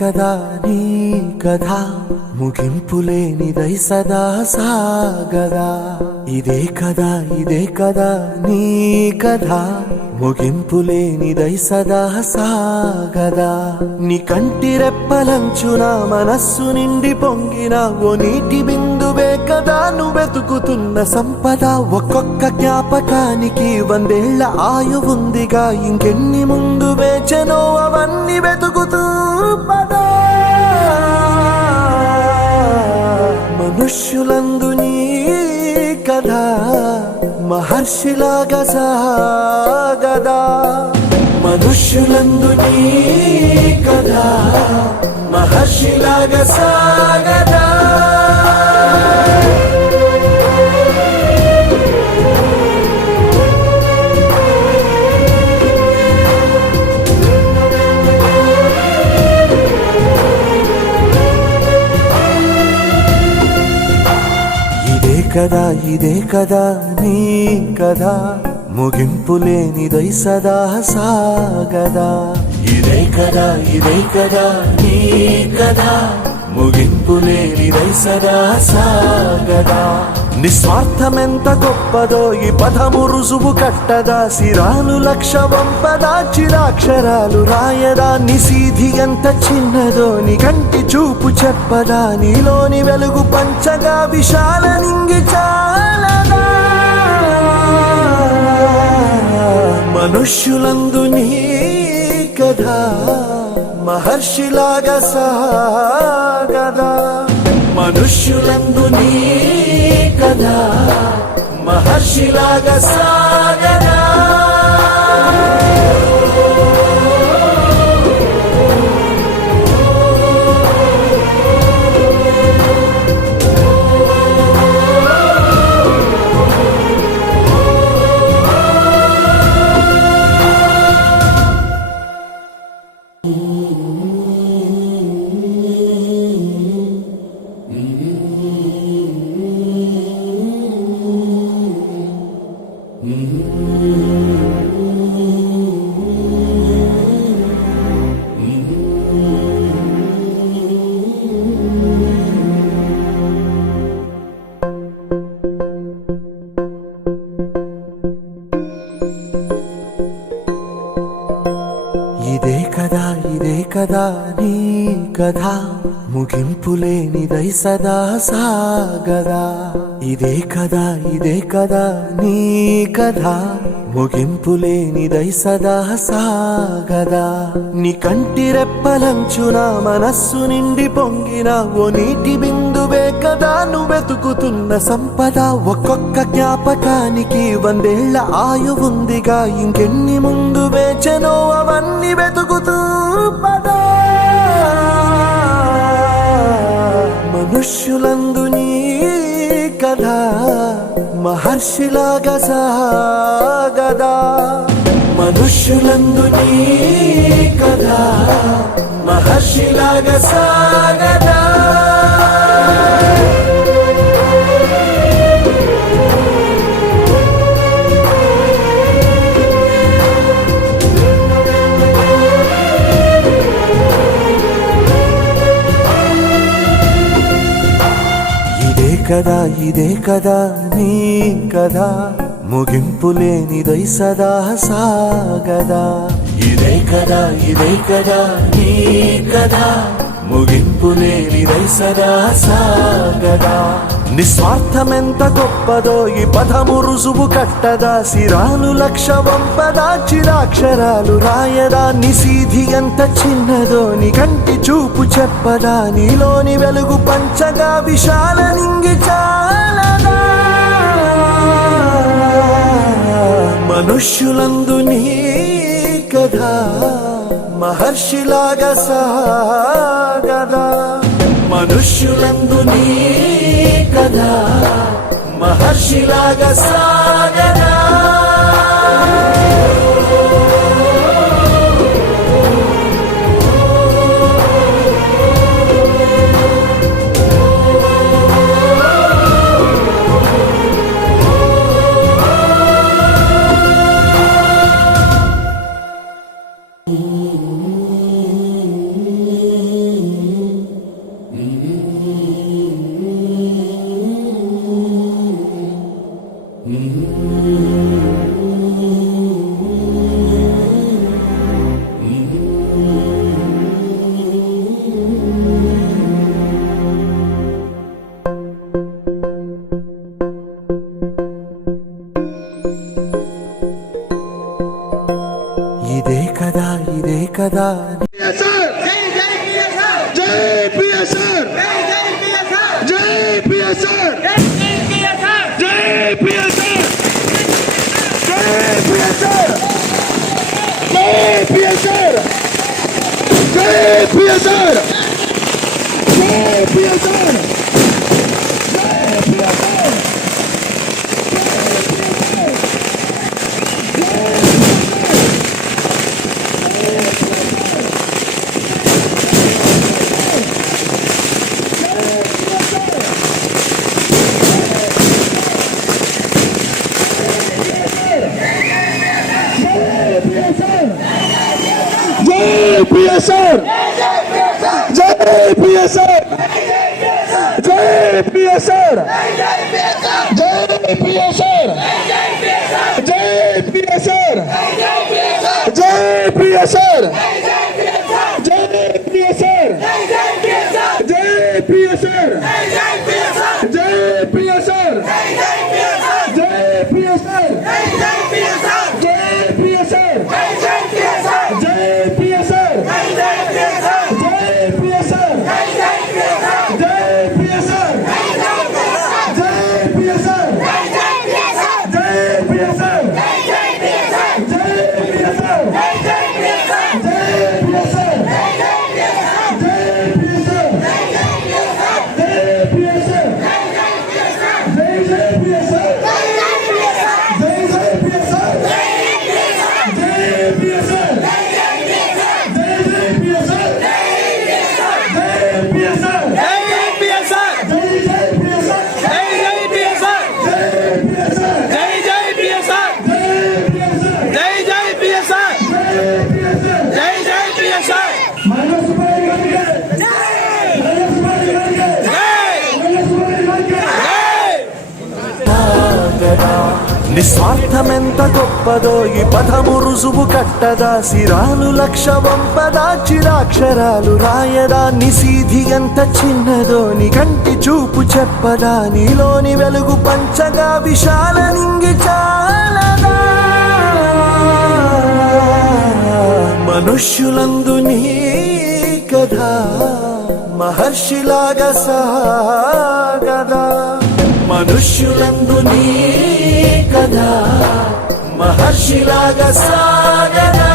కదా నీ కథ ముగింపులేనిదై సదా సాగదా. ఇదే కదా నీ కథ ముగింపులేనిదై సదా సాగదా. నీ కంటి రెప్పలంచున మనస్సు నిండి పొంగిన ఓ నీటి బిందువే కదా నువ్వెతుకుతున్న సంపద. ఒక్కొక్క జ్ఞాపకానికి 100 ఏళ్ల ఆయువుందిగా, ఇంకెన్ని ముందు వేచనో అవన్నీ వెతుకుతూ పదా. మనుష్యులందు నీ కథ మహర్షిలాగా సాగదా. మనుష్యులందు నీ కథ మహర్షిలాగా సాగదా. ఇదే కదా నీ కథ ముగింపులేనిదై సదా సాగదా. ఇదే కదా నీ కథ ముగింపులేనిదై సదా సాగదా. నిస్వార్థమెంత గొప్పదో ఈ పదము రుజువు కట్టదా. సిరాలు 1,00,000 వంపదా, చిరాక్షరాలు రాయదా. నిశీధి ఎంత చిన్నదో నీ కంటి చూపు చెప్పదా. నీలోని వెలుగు పంచగా విశాల నింగి చాలదా. మనుష్యులందు నీ కథ మహర్షిలాగా సాగదా. మనుష్యులందు నీ కథ మహర్షిలాగా సాగదా. ఇదే కదా నీ కథ ముగింపులేనిదై సదా సాగదా. ఇదే కదా నీ కథ ముగింపులేనిదై సదా సాగదా. నీ కంటి రెప్పలంచున మనస్సు నిండి పొంగిన ఓ నీటి బిందువే కదా నువ్వెతుకుతున్న సంపద. ఒక్కొక్క జ్ఞాపకానికి 100 ఏళ్ల ఆయువుందిగా, ఇంకెన్ని ముందు వేచనో అవన్నీ వెతుకుతూ పదా. మనుష్యులందు నీ కథ మహర్షిలాగా సాగదా. మనుష్యులందు నీ కథ మహర్షిలాగా సాగదా. ఇదే కదా నీ కథ ముగింపులేనిదై సదా సాగదా. ఇదే కదా నీ కథ ముగింపులేనిదై సదా సాగదా. నిస్వార్థమెంత గొప్పదో ఈ పదము రుజువు కట్టదా. సిరాలు 1,00,000 వంపదా, చిరాక్షరాలు రాయదా. నిశీధి ఎంత చిన్నదో నీ కంటి చూపు చెప్పదా. నీలోని వెలుగు పంచగా విశాల నింగి చాలదా. మనుష్యులందు నీ కథ మహర్షిలాగా సాగదా. మనుష్యులందు నీ కథ మహర్షిలాగా సాగదా. పిఎస్ఆర్ జై పిఎస్ఆర్ జై పిఎస్ఆర్ జై పిఎస్ఆర్ జై పిఎస్ఆర్ జై పిఎస్ఆర్ జై పిఎస్ఆర్ జై పిఎస్ఆర్ జై పిఎస్ఆర్ జై పిఎస్ఆర్ జై పిఎస్ఆర్ జై పిఎస్ఆర్ జై పిఎస్ఆర్ నిస్వార్థమెంత గొప్పదో ఈ పదము రుజువు కట్టదా సిరాలు లక్ష వంపదా చిరాక్షరాలు రాయదా నిసీధి ఎంత చిన్నదో నీ కంటి చూపు చెప్పదా నీలోని వెలుగు పంచగా విశాల నింగి చాలదా మనుష్యులందు నీ కథ మహర్షిలాగా సాగదా మనుష్యులందు నీ కథ మహర్షిలాగా సాగదా